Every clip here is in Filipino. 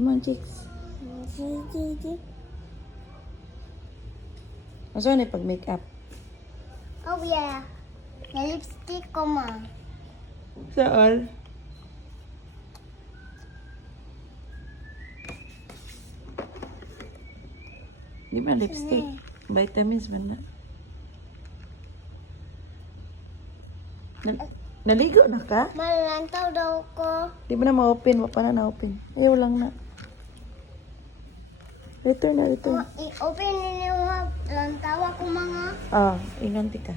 Come on, chicks. Masa na pag-makeup? Oh yeah. May lipstick ko ma. Saan? Di ba lipstick? Vitamins man na. Naligo na ka? Malantaw daw ko. Di ba na ma-open? Wapa na na-open. Ayaw lang na. Return na, return. I-open ninyo mga lantaw ako mga. Ah, inganti ka.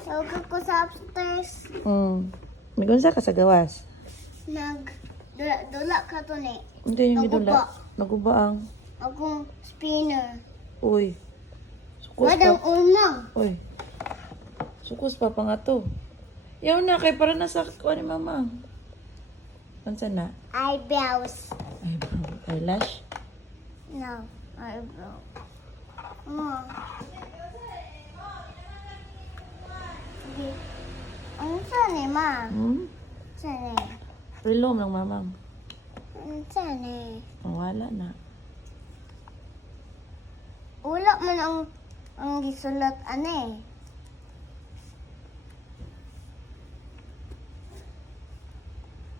Tawag ko sa upstairs. Nagunsa ka sa gawas? Dula ka to ni. Hindi yung Naguba. gidula. Naguba ang. Akong spinner. Uy. Sukos Wadang pa. ulma. Uy. Sukos pa pa nga to. Yaw na, kay para nasa kuha ni mama. Pansa na? Eyebrows. Eyelash? No. Eyebrow. Ma. Sige. Ano saan eh, ma? Saan eh? Relom ng mama. Ano saan eh? Wala na. Wala man ang gisulat ano eh.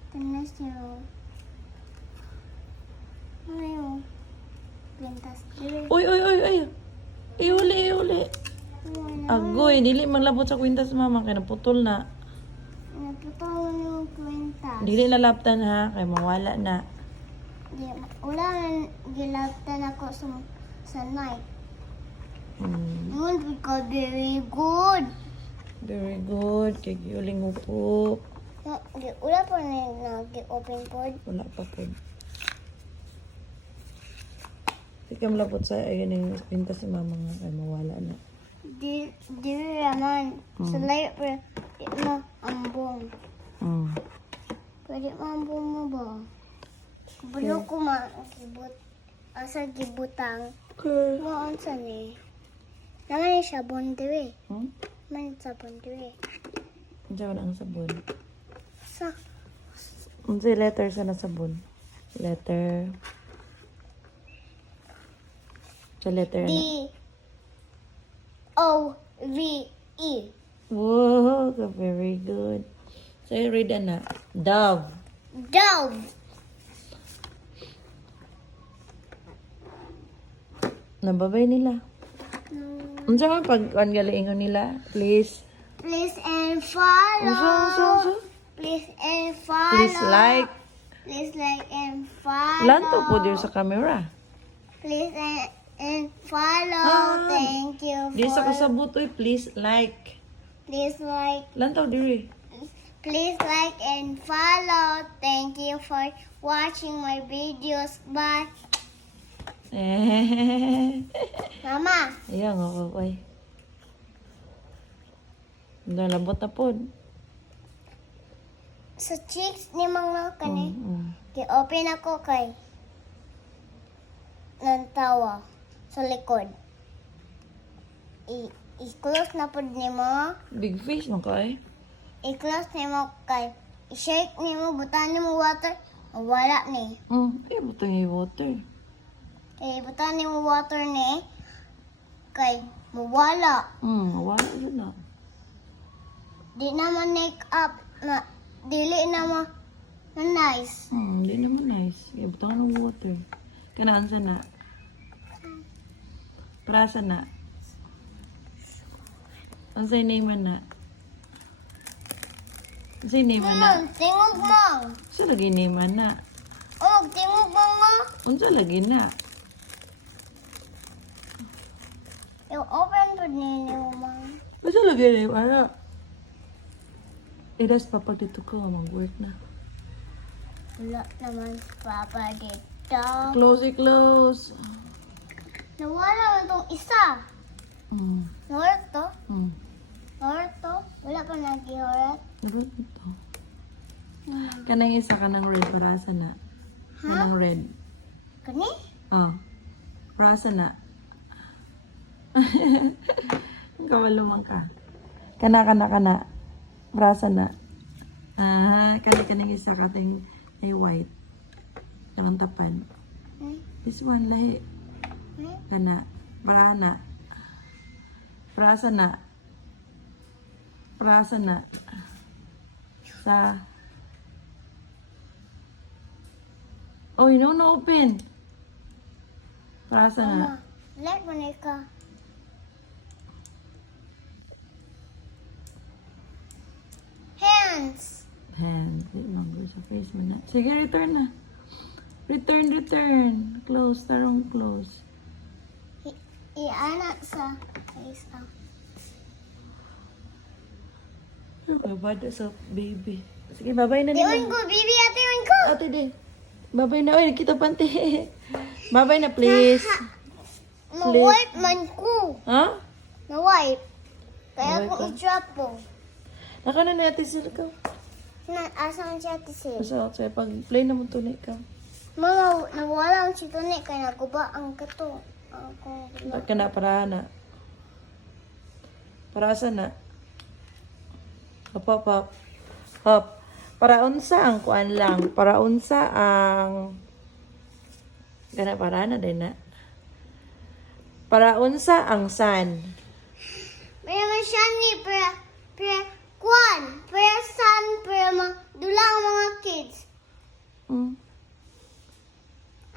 Tinas niyo. Ano yung pintas dili? Uy, uy, uy, uy. Iuli, iuli. Agoy, dili man labot sa kwintas mama. Kaya naputol na. Naputol yung kwintas. Dili lalaptan ha. Kaya mawala na. Wala man gilaptan ako sa night. Yun, because very good. Very good. Kaya giuling upo. Wala pa na nag-open board. Wala pa po. Sikam labot sa ayun yung kwintas si mama nga. Kaya mawala na. Di naman. Sa layo pero di mo ambong. Pwede maambong mo ba? Bulo ko asa gibutang. Okay. Maan sa ni. Naman siya bondre. Hmm? Man sa bondre. Diyan na ang sabon. Sa Unsa letter sa sabon? Letter. Sa letter na. D-O-V-E. Wow, very good. So, read na. Dove. Dove. Nababay nila. Unsa man pag ang galingon nila? Please. Please and follow. Unsa? Please and follow. Please like. Please like and follow. Lanto po dir sa camera. Please and follow. Ah, Thank you Di sa for. kasabutoy, please like. Please like. Lantaw diri. Please like and follow. Thank you for watching my videos. Bye. Mama. Ayan nga kay. Nalabot na po. Sa cheeks ni mga kani. Ki-open ako kay ng tawa sa likod. I-close na po ni mo. Big fish man kay. I-close ni mo kay. I-shake ni mo. Butan ni mo water. Wala ni. Ay, butang yung water. Kay butan ni mo water ni. Kay mawala. Wala yun na. Di naman make up. Dili naman nice. Hindi naman nice. Kaya butang ng water. Kanaan sa na. Prasa na. Ang say name na. Ang say name na. Tingog mo. Sa lagi name na. Oh, tingog mo mo. Unsa lagi na. Yung open po ni mo. Basta lagi na para. Iras pa pag dito ko mag-work na. Wala naman papa dito. Close it, close. Nawala man tong isa. Nawala to? Hmm. Nawala to? Wala pa nag-ihorat. Narot ito. Kanang isa ka ng red para sa na. Kanang red. Kani? Rasa na. Kawaluman ka. Kana. Rasa na. Kanang isa ka ting Ay white. Kanang tapan. This one lahi. Kana. Brana. Prasa na. Prasa na. Sa. Oh, you don't open. Prasa na. Mama, let me ka. Hands. Hand. Wait longer sa face mo na. Sige, return na. Return. Close. Tarong close. Iana sa face up. Babada sa baby. Sige, babay na Tion nila. ko, baby, ation ko. Ate de. Babay na. Uy, nakita panty. Babay na, please. Na-wipe man ko. Ha? Na-wipe. Kaya Na-wipe kung ka? i-drop ko. Naka na natin sila ka. Asan siya tisil? Basta, so, pag play na mo tunay ka. Mga nawala ang chitone kaya naguba ang kato. Ako. Ba't ka na para na? Para sa na? Hop. Para unsa ang kuan lang. Para unsa ang... Kana para na din na. Para unsa ang sun. Pero siya ni kwan. Pero san, pero dulang mga kids. Mm.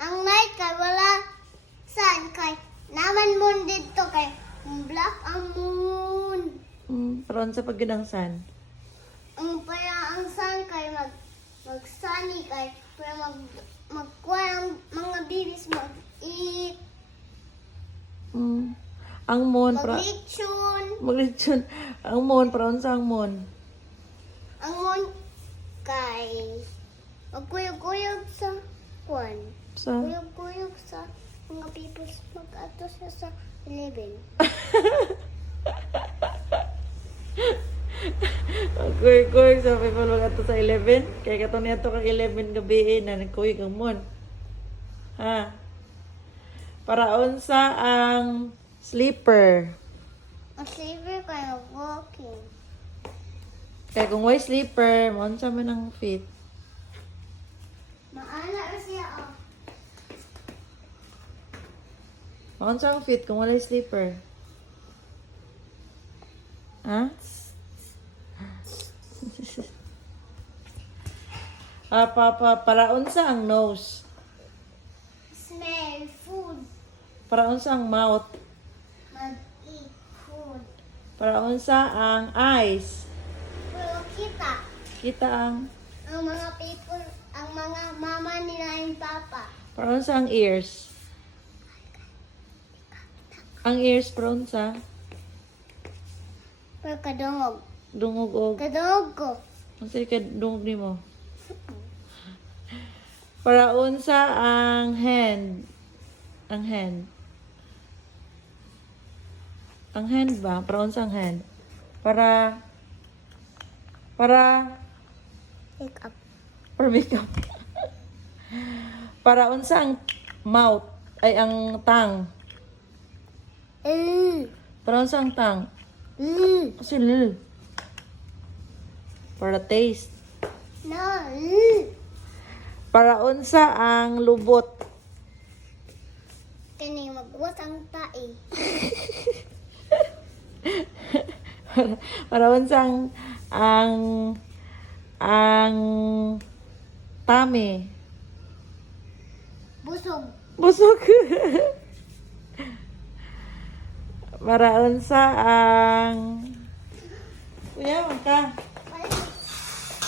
Ang night kay wala sun kay naman moon dito kay black ang moon. Para unsa pag ginang sun. Ang para ang sun kay mag sunny kay pero magkuha ang mga babies mag-eat, Ang moon para... mag-lechon. Maglitsyon. Ang moon, para unsa ang moon. Ang moon kay magkuyog-kuyog sa kwan. Sa... Kuyog-kuyog sa mga peoples mag-ato siya sa 11. Kuy, sa people mag ato sa 11. Kaya katong niya kang 11 gabi na nagkuyog ang moon. Ha? Para unsa ang sleeper. Ang sleeper kay walking. Kaya kung way sleeper, maunsa man ang feet. Maala ra siya oh. Maunsa ang feet kung wala sleeper. Ha? Para unsa ang nose. Smell food. Para unsa ang mouth. Mag-eat food. Para unsa ang eyes. Pero kita. Kita ang... Ang mga people, ang mga mama nila and papa. Para unsa ang ears. Ang ears para unsa. Pero kadungog. Dungog og... Kadungog ko. Unsa ka dungog nimo? Para unsa ang hand. Ang hand. Ang hand ba? Para unsa ang hand? Para Pick up. makeup. Para unsa ang mouth ay ang tongue. Para unsa ang tongue? Kasi l. Para taste. No. Para unsa ang lubot. Kani magwas ang tae. Para unsa ang tummy. Busog. Busog. Para unsa ang